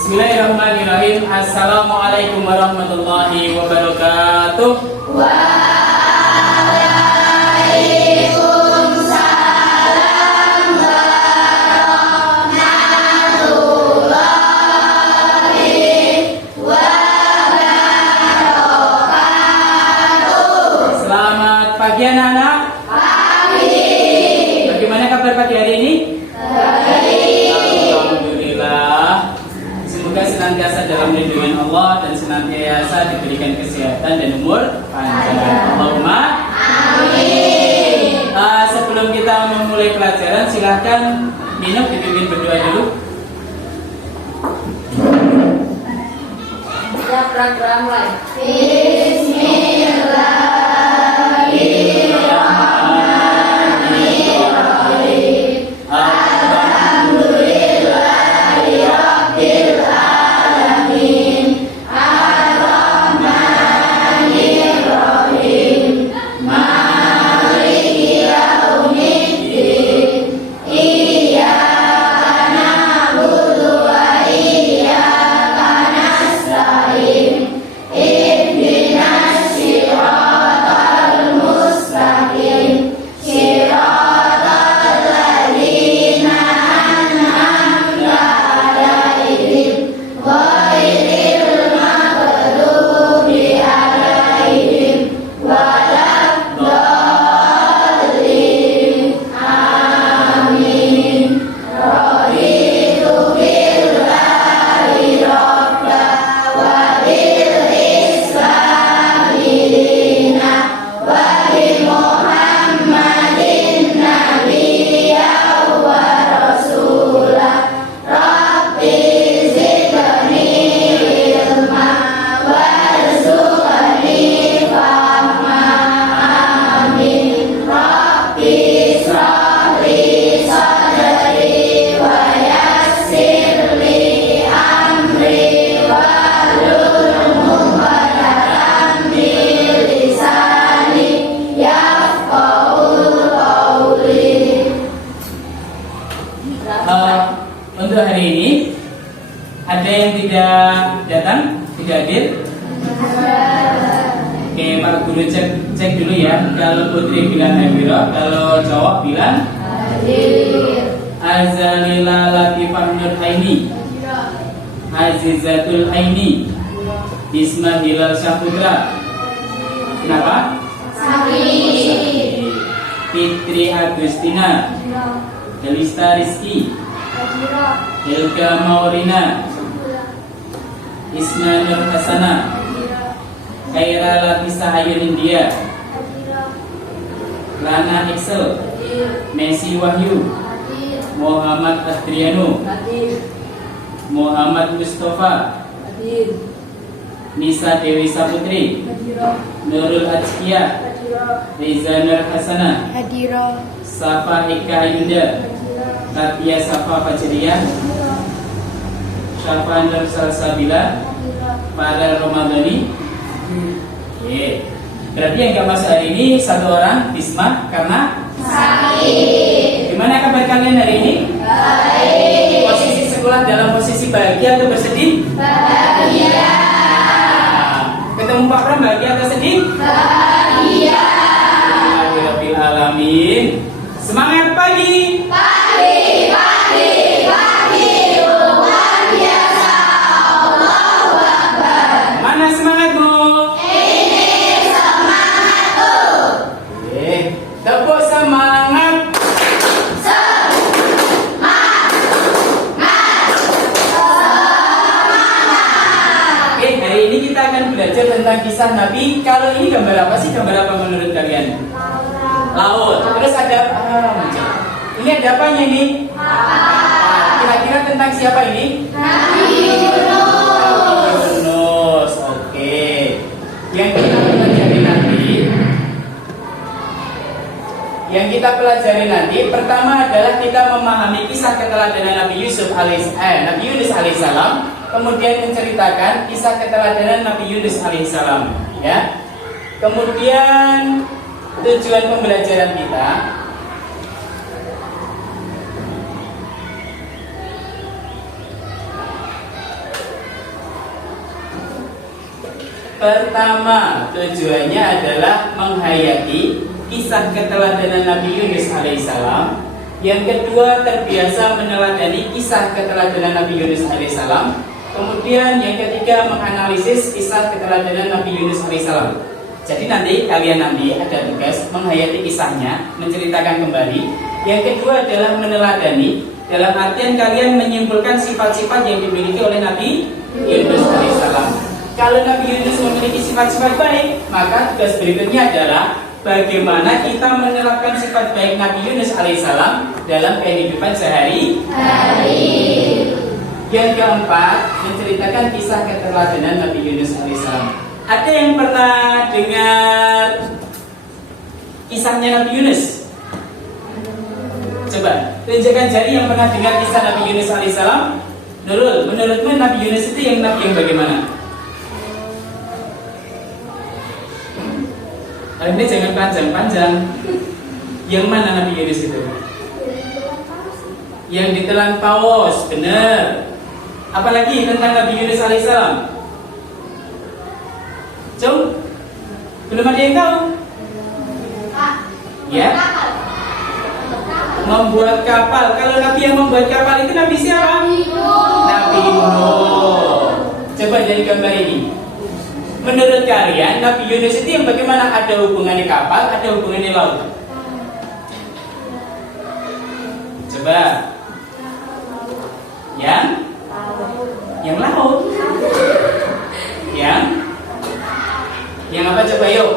Bismillahirrahmanirrahim. Assalamualaikum warahmatullahi wabarakatuh. Selamat pagi anak-anak. Pagi. Bagaimana kabar pagi hari ini? Alhamdulillah. Semoga senantiasa dalam lindungan Allah dan senantiasa diberikan kesehatan dan umur panjang. Allahumma amin. Sebelum kita memulai pelajaran, silahkan minum, dipimpin berdoa dulu. Ya, program mulai. Untuk hari ini ada yang tidak datang, tidak hadir? Oke, Pak Guru cek dulu ya. Kalau putri bilang hadirah, kalau cowok bilang hadir. Azalila Latifah Nur Aini, Azizatul Aini, Isma Hilal Syahputra. Kenapa? Sakit. Fitri Agustina, Delista Rizky, Hilga Maurina, Isna Nur Hasana, Khaira Latisa Ayun India, Lana Excel, Messi Wahyu, Muhammad Adriano, Muhammad Mustafa, Nisa Dewi Saputri, Nurul Azkia, Riza Nur Hasana, Safa Eka Ayunda, Katia Safa Fajriyah, Syafa Nur Salsabila, Farel Ramadhani. Oke. Berarti yang gak masuk hari ini satu orang, Bisma, karena sakit. Gimana kabar kalian hari ini? Baik. Posisi sekolah dalam posisi bahagia atau bersedih? Bahagia. Ketemu Pak Pram bahagia atau sedih? Bahagia. Alhamdulillah alamin. Semangat pagi. Pagi, luar biasa. Allahu Akbar. Mana semangatmu? Ini semangatku. Oke, tepuk semangat. Oke, hari ini kita akan belajar tentang kisah Nabi. Kalau ini gambar apa sih? Gambar apa menurut kalian? Laut. Terus ada ini ada apanya ini? Kira-kira tentang siapa ini? Nabi Yunus. Oke. Yang kita pelajari nanti pertama adalah kita memahami kisah keteladanan Nabi Yunus alaihissalam, kemudian menceritakan kisah keteladanan Nabi Yunus alaihissalam, ya. Kemudian tujuan pembelajaran kita Pertama, tujuannya adalah menghayati kisah keteladanan Nabi Yunus alaihissalam. Yang kedua, terbiasa meneladani kisah keteladanan Nabi Yunus alaihissalam. Kemudian yang ketiga, menganalisis kisah keteladanan Nabi Yunus alaihissalam. Jadi nanti kalian ada tugas menghayati kisahnya, menceritakan kembali. Yang kedua adalah meneladani, dalam artian kalian menyimpulkan sifat-sifat yang dimiliki oleh Nabi Yunus alaihissalam. Kalau Nabi Yunus memiliki sifat-sifat baik, maka tugas berikutnya adalah bagaimana kita menerapkan sifat baik Nabi Yunus alaihissalam dalam kehidupan sehari-hari. Yang keempat, menceritakan kisah keteladanan Nabi Yunus alaihissalam. Ada yang pernah dengar kisahnya Nabi Yunus? Coba tunjukkan jari yang pernah dengar kisah Nabi Yunus alaihissalam. Nurul, menurutmu Nabi Yunus itu yang Nabi yang bagaimana? Ini jangan panjang-panjang. Yang mana Nabi Yunus itu? Yang ditelan paus, benar. Apalagi tentang Nabi Yunus alaihissalam? Cung, belum ada yang tahu? Ya? Membuat kapal. Kalau Nabi yang membuat kapal itu Nabi siapa? Nabi Nuh. Coba dari gambar ini. Menurut kalian Nabi Yunus itu yang bagaimana? Ada hubungannya kapal, ada hubungannya laut? Coba. Yang laut. Yang apa coba yuk?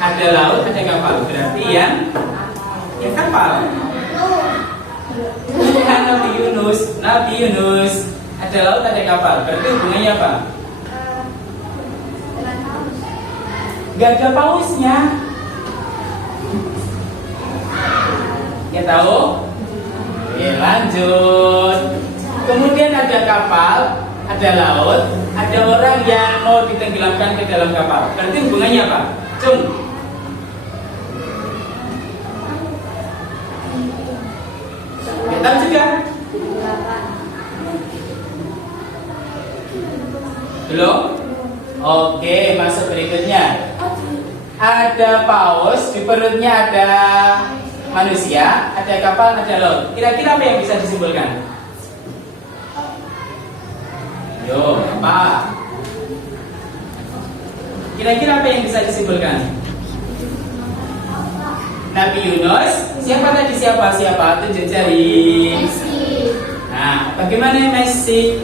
Ada laut, ada kapal. Berarti yang kapal. Bukan Nabi Yunus. Ada laut, ada kapal. Berarti hubungannya apa? Gak ada pausnya. Ya tahu? Oke, lanjut. Kemudian ada kapal, ada laut, ada orang yang mau ditenggelamkan ke dalam kapal. Berarti hubungannya apa? Cung. Ya, tahu juga? Belum? Oke, masuk berikutnya. Ada paus, di perutnya ada manusia, ada kapal, ada laut. Kira-kira apa yang bisa disimpulkan? Yo, apa? Kira-kira apa yang bisa disimpulkan? Nabi Yunus. Siapa tadi siapa? Tunjuk jari. Messi. Nah, bagaimana Messi?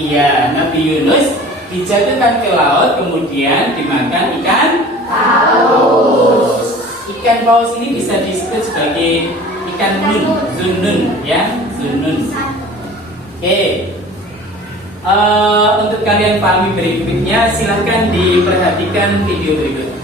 Iya, Nabi Yunus dijatuhkan ke laut, kemudian dimakan ikan paus. Ikan paus ini bisa disebut sebagai ikan zunnun, ya, zunnun. Oke. Untuk kalian pahami berikutnya, silahkan diperhatikan video berikut.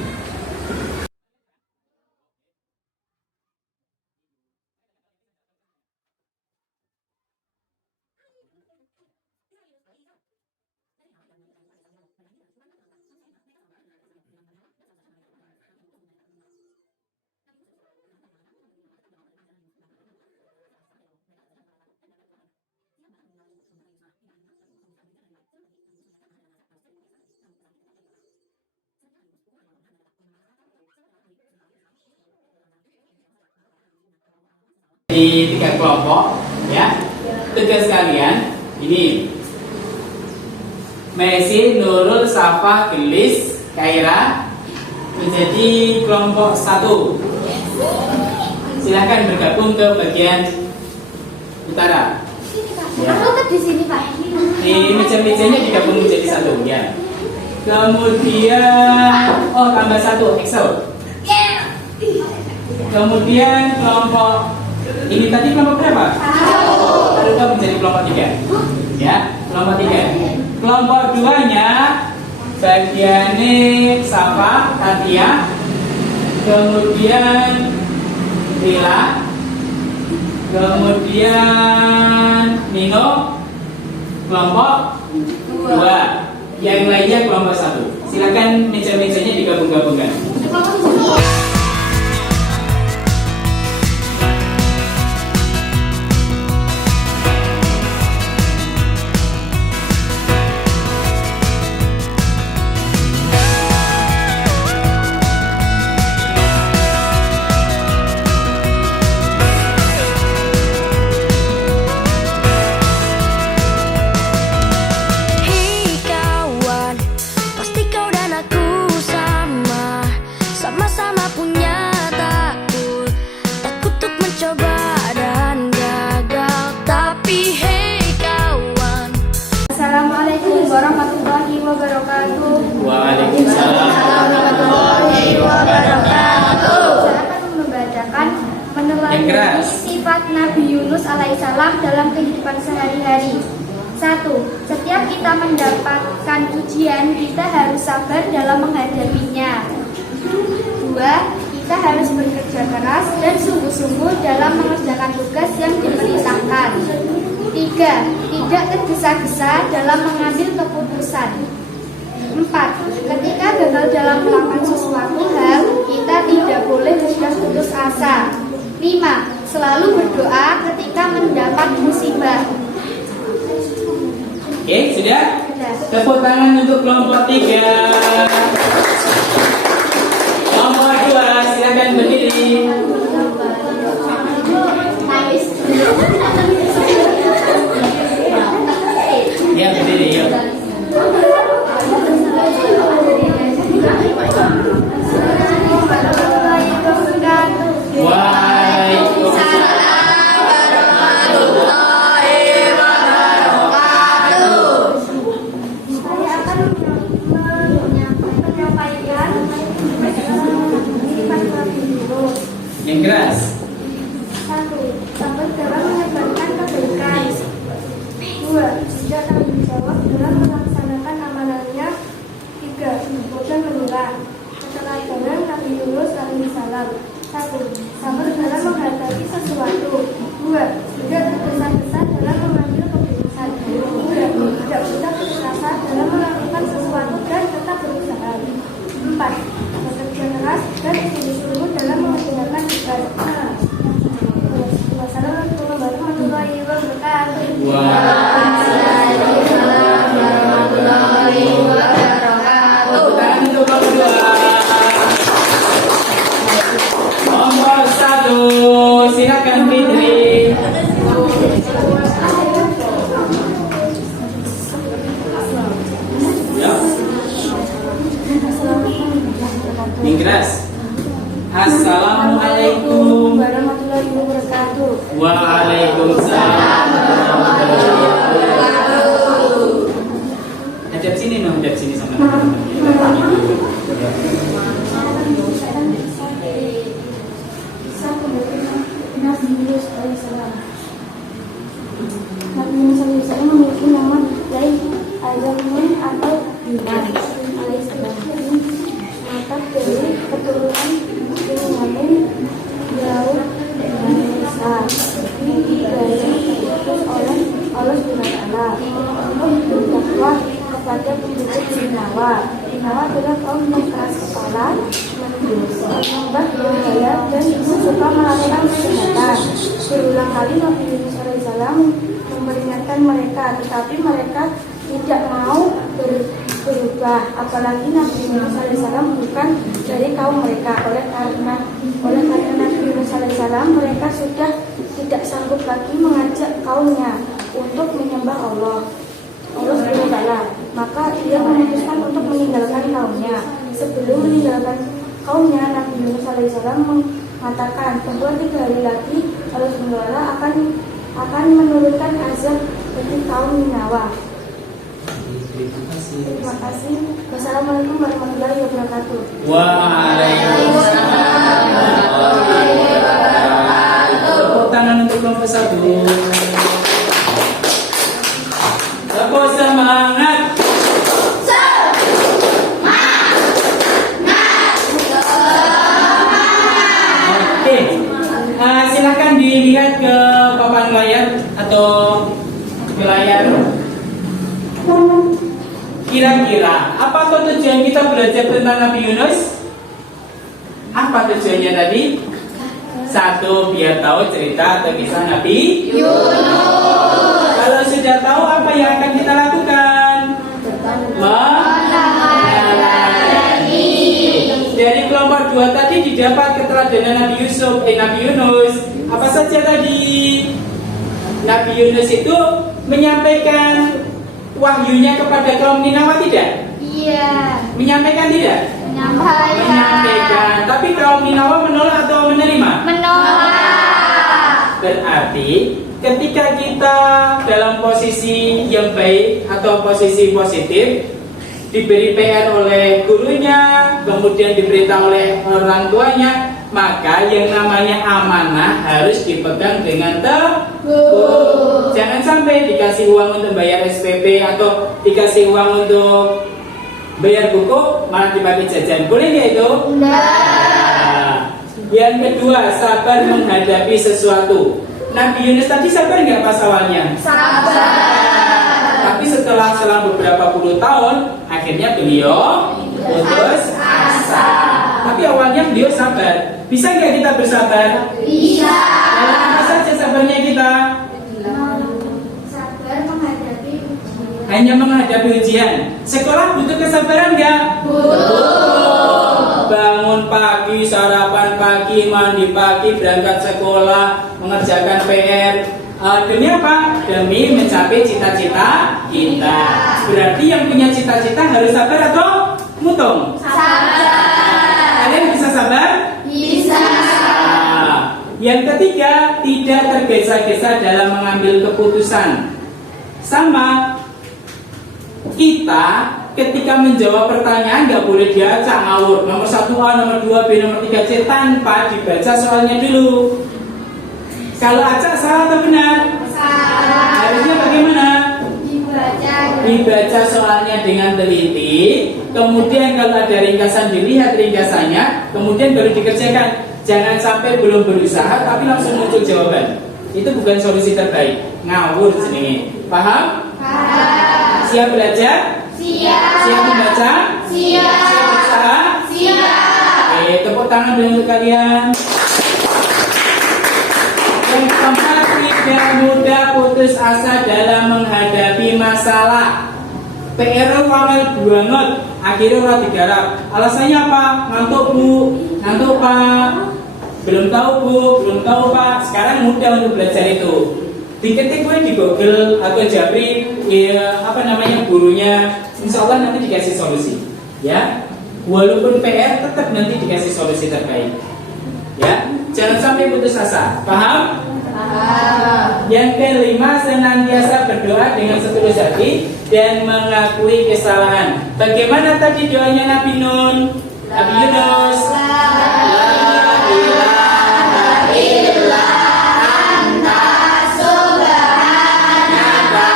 Di 3 kelompok, ya. Tugas kalian ini: Messi, Nurul, Safa, Gelis, Kaira menjadi kelompok 1. Silahkan bergabung ke bagian utara. Ya. Aku di sini Pak. Di meja-mejanya digabung menjadi 1, ya. Kemudian, tambah 1 Excel. Kemudian kelompok ini tadi kelompok berapa? 1 menjadi kelompok 3. Ya, kelompok 3. Kelompok 2-nya bagiannya Safa, Tatia, kemudian Rila, kemudian Nino, kelompok 2. Yang lainnya kelompok 1. Silakan meja-mejanya digabung-gabungkan. keras. sifat Nabi Yunus alaihissalam dalam kehidupan sehari-hari. 1. Setiap kita mendapatkan ujian, kita harus sabar dalam menghadapinya. 2. Kita harus bekerja keras dan sungguh-sungguh dalam mengerjakan tugas yang diperintahkan. 3. Tidak tergesa-gesa dalam mengambil keputusan. 4. Ketika gagal dalam melakukan sesuatu hal, kita tidak boleh mudah putus asa. 5. Selalu berdoa ketika mendapat musibah. Oke, sudah? Sudah. Tepuk tangan untuk kelompok 3. Kelompok 2, silakan berdiri. Ya, berdiri, yuk. Waalaikumsalam. Saya akan menyampaikan sifat Nabi Yunus. Yang keras. 1. Sabar dalam menyebarkan kebaikan. 2. Tidak tanggung jawab dalam melaksanakan amanahnya. 3. Bosan menyerah. Keteladanan Nabi Yunus alaihissalam. 1. Sabar dalam menghadapi sesuatu. 2. Tidak tergesa-gesa dalam mengambil keputusan. 3. Tidak mudah putus asa dalam melakukan sesuatu dan tetap berusaha. 4. Bekerja keras dan sungguh-sungguh dalam mengerjakan tugas. Wassalamualaikum warahmatullahi wabarakatuh. Waalaikumsalam warahmatullahi wabarakatuh. Tepuk tangan untuk kelompok 2. Kelompok 1, silakan Fitri. Ya. Yang keras. Assalamualaikum warahmatullahi wabarakatuh. Waalaikumsalam warahmatullahi wabarakatuh. Hadap sini, no, hadap sini sama teman-teman. Nabi Yunus alaihissalam. Nabi Yunus alaihissalam memiliki nama lain Azamun atau Yunan alaihissalam. Maka dari keturunan Binyamin, Daud, dan Isa. Dari diutus oleh Allah SWT untuk berdakwah kepada penduduk Ninawa. Ninawa adalah kaum yang keras kepala, menyembah berhala dan suka melakukan kejahatan. Berulang kali Nabi Yunus alaihissalam memperingatkan mereka, tetapi mereka tidak mau berubah. Apalagi Nabi Yunus alaihissalam bukan dari kaum mereka. Oleh karena Nabi Yunus alaihissalam, mereka sudah tidak sanggup lagi mengajak kaumnya untuk menyembah Allah SWT. Maka dia memutuskan untuk meninggalkan kaumnya. Sebelum meninggalkan kaumnya, Nabi Yunus alaihissalam mengatakan bahwa 3 hari lagi Allah SWT akan menurunkan azab bagi kaum Ninawa. Terima kasih. Wassalamualaikum warahmatullahi wabarakatuh. Waalaikumsalam warahmatullahi wabarakatuh. Tepuk tangan untuk kelompok 1. Tepuk semangat. Oke, silakan dilihat ke papan layar atau ke layar. Kira-kira apa tujuan kita belajar tentang Nabi Yunus? Apa tujuannya tadi? 1, biar tahu cerita atau kisah Nabi Yunus. Kalau sudah tahu, apa yang akan kita lakukan? Meneladani. Dari kelompok 2 tadi didapat keteladanan Nabi Yunus. Apa saja tadi? Nabi Yunus itu menyampaikan wahyunya kepada kaum Ninawa, tidak? Iya. Menyampaikan tidak? Menyampaikan. Tapi kaum Ninawa menolak atau menerima? Menolak. Berarti ketika kita dalam posisi yang baik atau posisi positif, diberi PR oleh gurunya, kemudian diberitahu oleh orang tuanya, maka yang namanya amanah harus dipegang dengan teguh. Jangan sampai dikasih uang untuk bayar SPP atau dikasih uang untuk bayar buku malah dipakai jajan. Boleh nggak itu? Nah, yang kedua, sabar menghadapi sesuatu. Nabi Yunus tadi sabar nggak pas awalnya? Tapi setelah selang beberapa puluh tahun, akhirnya beliau putus asa. Tapi awalnya beliau sabar. Bisa nggak kita bersabar? Bisa. Dalam apa saja sabarnya kita? Sabar menghadapi ujian. Hanya menghadapi ujian. Sekolah butuh kesabaran nggak? Butuh. Bangun pagi, sarapan pagi, mandi pagi, berangkat sekolah, mengerjakan PR. Demi apa? Demi mencapai cita-cita kita. Berarti yang punya cita-cita harus sabar atau mutung? Sabar. Kalian bisa sabar? Bisa. Yang ketiga, tidak tergesa-gesa dalam mengambil keputusan. Sama, kita ketika menjawab pertanyaan nggak boleh diacak ngawur. Nomor 1A, nomor 2B, nomor 3C tanpa dibaca soalnya dulu. Kalau acak salah atau benar? Salah. Harusnya bagaimana? Dibaca soalnya dengan teliti. Kemudian kalau ada ringkasan dilihat ringkasannya. Kemudian baru dikerjakan. Jangan sampai belum berusaha tapi langsung muncul jawaban. Itu bukan solusi terbaik. Ngawur jenenge. Paham? Paham. Siap belajar? Siap. Siap membaca? Siap. Siap berusaha? Siap. Oke, tepuk tangan dulu untuk kalian. Yang keempat, tidak mudah putus asa dalam menghadapi masalah. PR ramai banget, akhirnya orang digarap. Alasannya apa? Ngantuk bu, ngantuk pak. Belum tahu bu, belum tahu pak. Sekarang mudah untuk belajar itu. Diketik gue di Google atau Japri, ya, apa namanya gurunya, insya Allah nanti dikasih solusi. Ya, walaupun PR tetap nanti dikasih solusi terbaik. Ya, jangan sampai putus asa. Paham? Paham. Yang kelima, senantiasa berdoa dengan setulus hati dan mengakui kesalahan. Bagaimana tadi doanya Nabi Nun? Nabi Yunus. La ilaha illallah anta subhanaka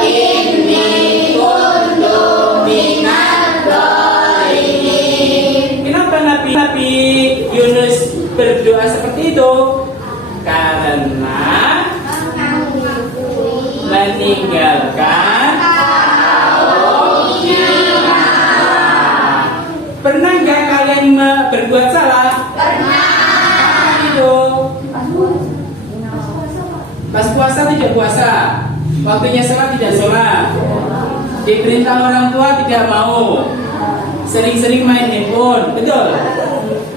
inni kuntu minadh dhalimin. Kenapa Nabi Yunus berdoa seperti itu? Karena meninggalkan Pernah nggak kalian berbuat salah? Pernah. Itu pas puasa tidak puasa, waktunya sholat tidak sholat, diperintah orang tua tidak mau, sering-sering main handphone, betul?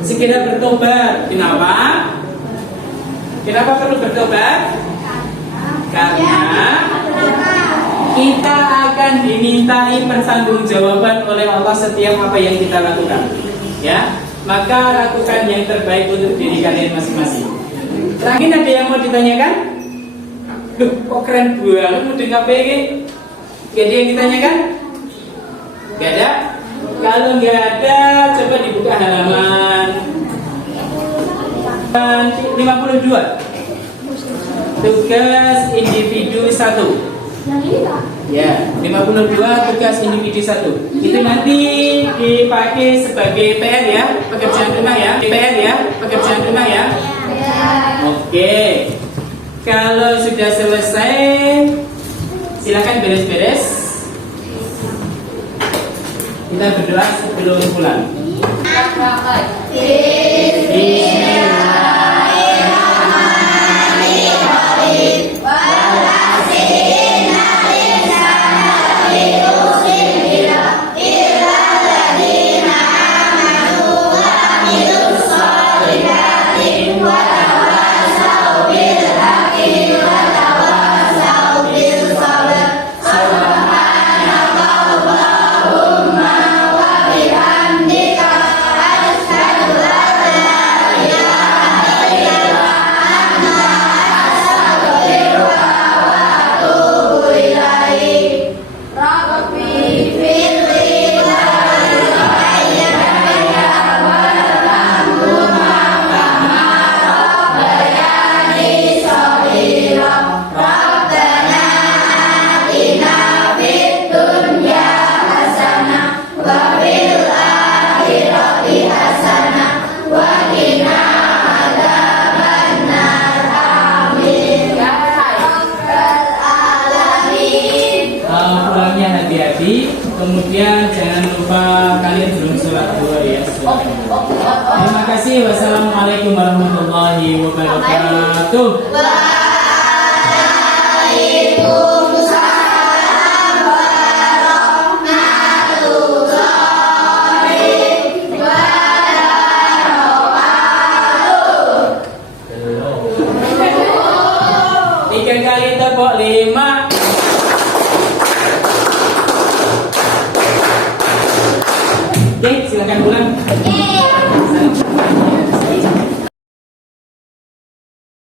Segera bertobat. Kenapa? Kenapa perlu bertobat? Karena kita akan dimintai pertanggungjawaban oleh Allah setiap apa yang kita lakukan. Ya, maka lakukan yang terbaik untuk diri kalian masing-masing. Terakhir ada yang mau ditanyakan? Duh, kok keren banget mau dengar ini? Gak ada yang ditanyakan? Gak ada? Kalau nggak ada, coba dibuka halaman 52. Tugas individu 1. Ya, 52 tugas individu 1. Itu nanti dipakai sebagai PR ya, pekerjaan rumah ya. PR ya, pekerjaan rumah ya. Oke. Kalau sudah selesai, silakan beres-beres. Kita berdoa sebelum pulang. Bihamdika asyhadu an la Kemudian jangan lupa kalian belum sholat dulu ya. Terima kasih. Wassalamualaikum warahmatullahi wabarakatuh.